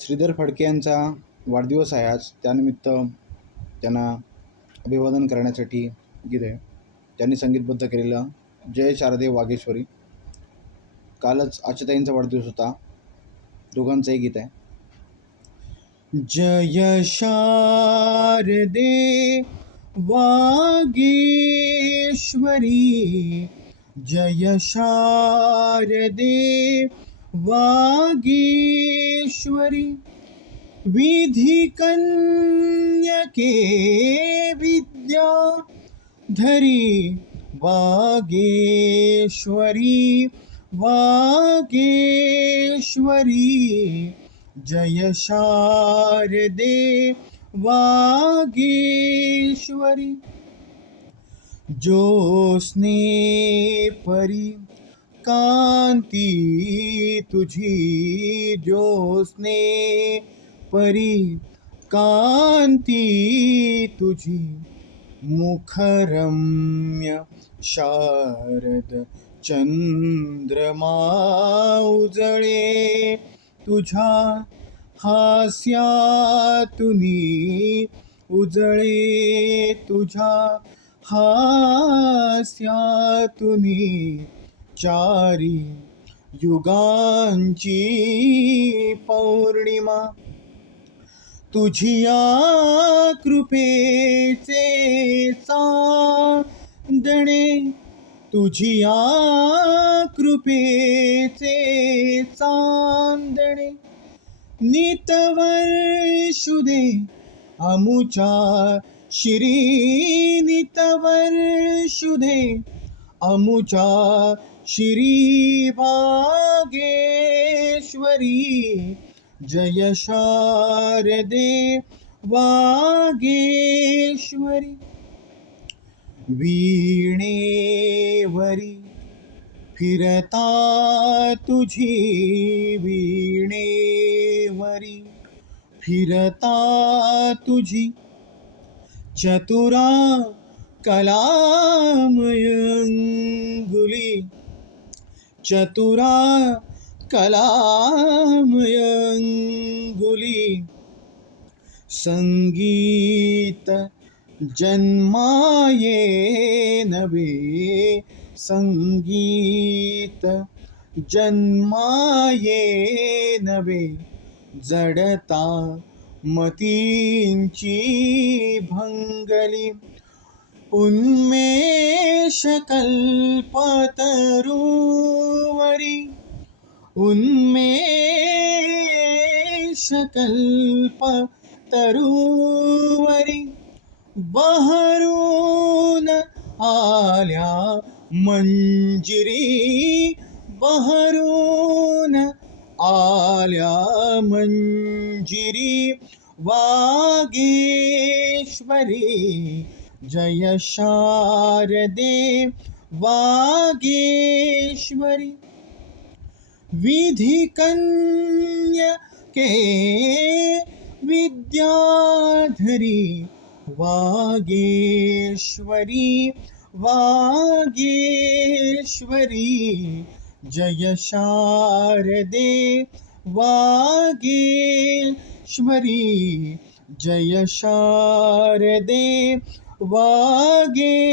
श्रीधर फडके यांचा वाढदिवस आहे आज. त्यानिमित्त त्यांना अभिवादन करण्यासाठी गीत आहे त्यांनी संगीतबद्ध केलेलं जय शारदे वागेश्वरी. कालच आचताईंचा वाढदिवस होता. दोघांचंही गीत आहे. जय शारदे वागेश्वरी. जय शारदे वागेश्वरी कन्यके विद्या धरी वागेश्वरी वागेश्वरी जय शारदे वागेश्वरी। ज्योत्स्ने परी कांती तुझी ज्योत्स्ने परी। कांती तुझी मुखरम्य शारद चंद्रमा उजळे तुझ्या हास्यातुनी उजळे तुझ्या हास्यातुनी चारी युगांची पौर्णिमा तुझिया कृपेचे चांदणे तुझिया कृपेचे चांदणे नितवर्षुदे अमुचा श्री नितवर्षुदे अमुचा श्री भागेश्वरी। जय शारदे वागेश्वरी। वीणेवरी फिरता तुझी वीणेवरी। फिरता तुझी चतुरा कलामयंगुली चतुरा कलामयंगुली संगीत जन्माये नवे संगीत जन्माये नवे जडता मतींची भंगली। उन्मेष कल्पतरुवरी। उन्मेष कल्प तरुवरी बहरून आल्या मंजिरी। बहरून आल्या मंजिरी। वागेश्वरी। जय शारदे वागेश्वरी। विधि कन्यके विद्याधरी वागेश्वरी वागेश्वरी। जय शारदे वागेश्वरी। जय शारदे वागेश्वरी।